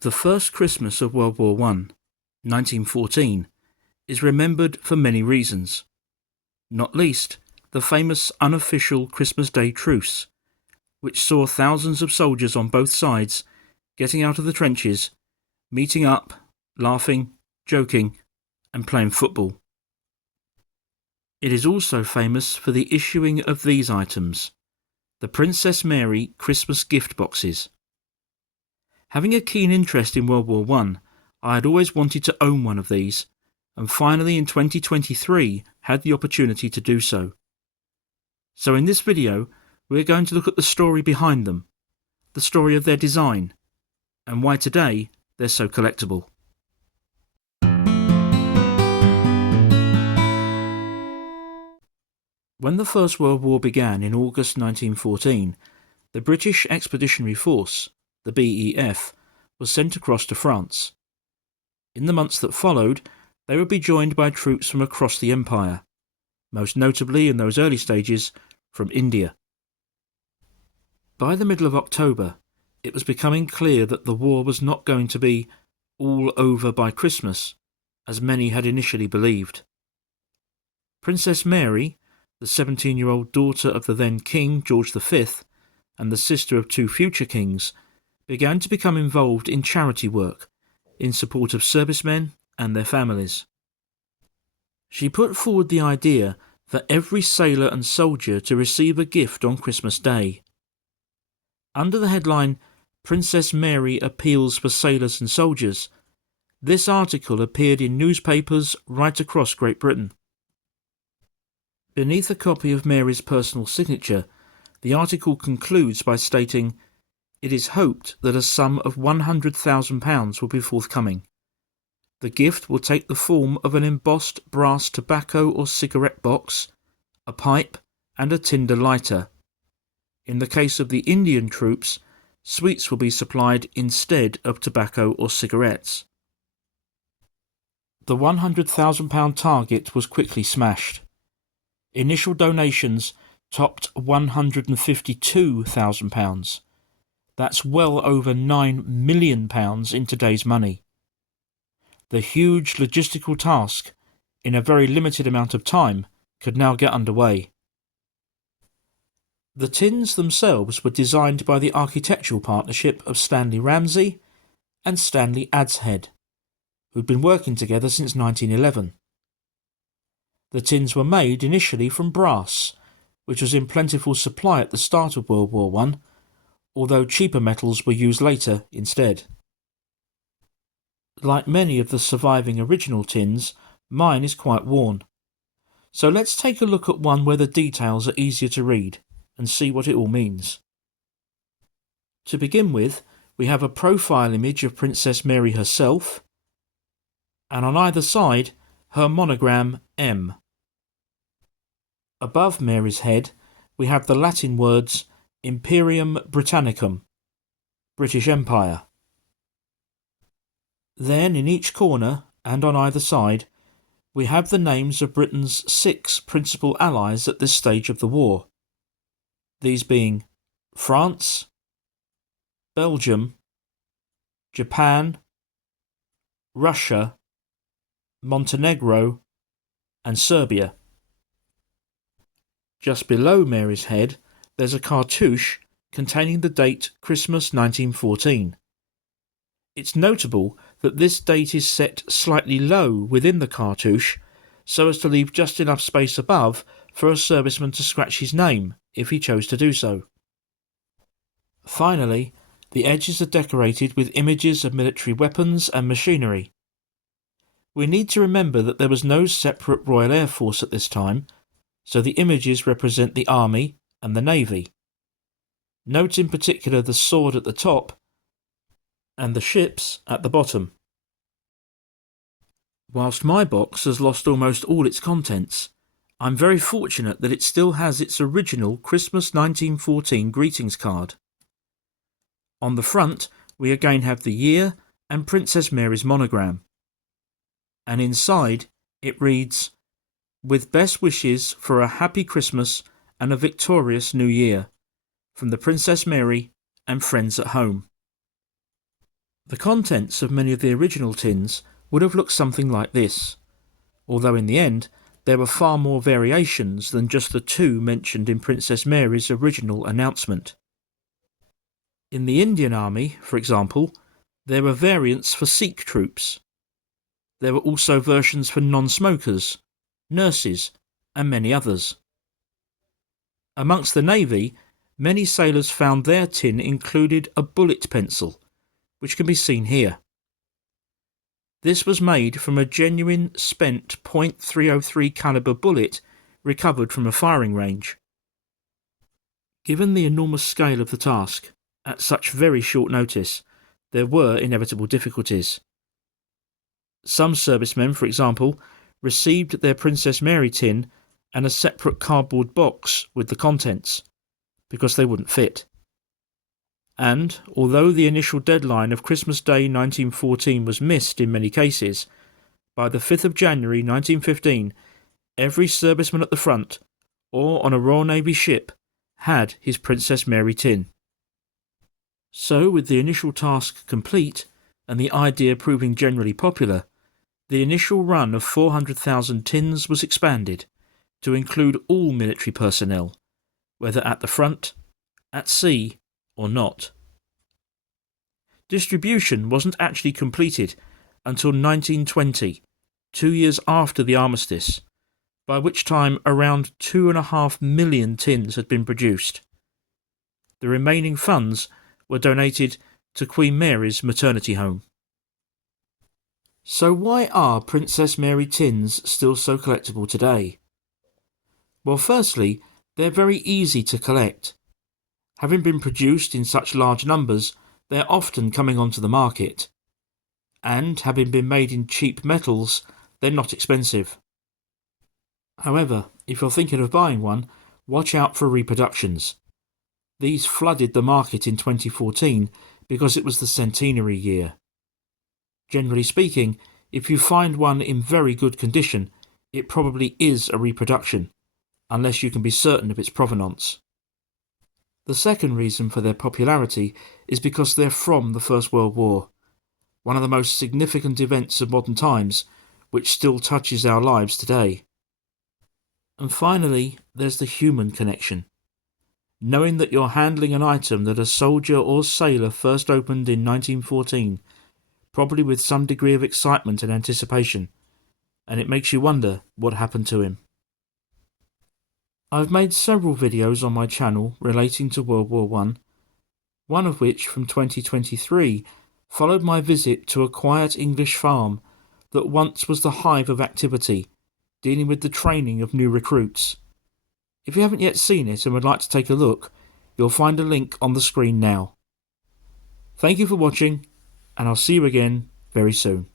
The first Christmas of World War I, 1914, is remembered for many reasons, not least the famous unofficial Christmas Day Truce, which saw thousands of soldiers on both sides getting out of the trenches, meeting up, laughing, joking, and playing football. It is also famous for the issuing of these items, the Princess Mary Christmas gift boxes. Having a keen interest in World War I had always wanted to own one of these, and finally in 2023 had the opportunity to do so. So in this video, we're going to look at the story behind them, the story of their design, and why today they're so collectible. When the First World War began in August 1914, the British Expeditionary Force, the BEF, was sent across to France. In the months that followed, they would be joined by troops from across the Empire, most notably in those early stages from India. By the middle of October, it was becoming clear that the war was not going to be all over by Christmas, as many had initially believed. Princess Mary, the 17-year-old daughter of the then King George V, and the sister of two future kings, began to become involved in charity work in support of servicemen and their families. She put forward the idea for every sailor and soldier to receive a gift on Christmas Day. Under the headline, Princess Mary Appeals for Sailors and Soldiers, this article appeared in newspapers right across Great Britain. Beneath a copy of Mary's personal signature, the article concludes by stating, "It is hoped that a sum of £100,000 will be forthcoming. The gift will take the form of an embossed brass tobacco or cigarette box, a pipe, and a tinder lighter. In the case of the Indian troops, sweets will be supplied instead of tobacco or cigarettes." The £100,000 target was quickly smashed. Initial donations topped £152,000. That's well over £9 million in today's money. The huge logistical task, in a very limited amount of time, could now get underway. The tins themselves were designed by the architectural partnership of Stanley Ramsay and Stanley Adshead, who'd been working together since 1911. The tins were made initially from brass, which was in plentiful supply at the start of World War I, although cheaper metals were used later instead. Like many of the surviving original tins, mine is quite worn. So let's take a look at one where the details are easier to read and see what it all means. To begin with, we have a profile image of Princess Mary herself, and on either side, her monogram M. Above Mary's head, we have the Latin words Imperium Britannicum, British Empire. Then in each corner, and on either side, we have the names of Britain's 6 principal allies at this stage of the war, these being France, Belgium, Japan, Russia, Montenegro, and Serbia. Just below Mary's head, there's a cartouche containing the date Christmas 1914. It's notable that this date is set slightly low within the cartouche so as to leave just enough space above for a serviceman to scratch his name if he chose to do so. Finally, the edges are decorated with images of military weapons and machinery. We need to remember that there was no separate Royal Air Force at this time, so the images represent the Army and the Navy. Note in particular the sword at the top and the ships at the bottom. Whilst my box has lost almost all its contents, I'm very fortunate that it still has its original Christmas 1914 greetings card. On the front, we again have the year and Princess Mary's monogram. And inside, it reads, "With best wishes for a happy Christmas and a victorious New Year, from the Princess Mary and friends at home." The contents of many of the original tins would have looked something like this, although in the end there were far more variations than just the two mentioned in Princess Mary's original announcement. In the Indian Army, for example, there were variants for Sikh troops. There were also versions for non-smokers, nurses, and many others. Amongst the Navy, many sailors found their tin included a bullet pencil, which can be seen here. This was made from a genuine spent .303 caliber bullet recovered from a firing range. Given the enormous scale of the task, at such very short notice, there were inevitable difficulties. Some servicemen, for example, received their Princess Mary tin and a separate cardboard box with the contents, because they wouldn't fit. And, although the initial deadline of Christmas Day 1914 was missed in many cases, by the 5th of January 1915, every serviceman at the front, or on a Royal Navy ship, had his Princess Mary tin. So, with the initial task complete, and the idea proving generally popular, the initial run of 400,000 tins was expanded to include all military personnel, whether at the front, at sea, or not. Distribution wasn't actually completed until 1920, 2 years after the armistice, by which time around 2.5 million tins had been produced. The remaining funds were donated to Queen Mary's maternity home. So why are Princess Mary tins still so collectible today? Well, firstly, they're very easy to collect. Having been produced in such large numbers, they're often coming onto the market. And having been made in cheap metals, they're not expensive. However, if you're thinking of buying one, watch out for reproductions. These flooded the market in 2014 because it was the centenary year. Generally speaking, if you find one in very good condition, it probably is a reproduction, unless you can be certain of its provenance. The second reason for their popularity is because they're from the First World War, one of the most significant events of modern times, which still touches our lives today. And finally, there's the human connection. Knowing that you're handling an item that a soldier or sailor first opened in 1914, probably with some degree of excitement and anticipation, and it makes you wonder what happened to him. I've made several videos on my channel relating to World War I, one of which from 2023 followed my visit to a quiet English farm that once was the hive of activity, dealing with the training of new recruits. If you haven't yet seen it and would like to take a look, you'll find a link on the screen now. Thank you for watching, and I'll see you again very soon.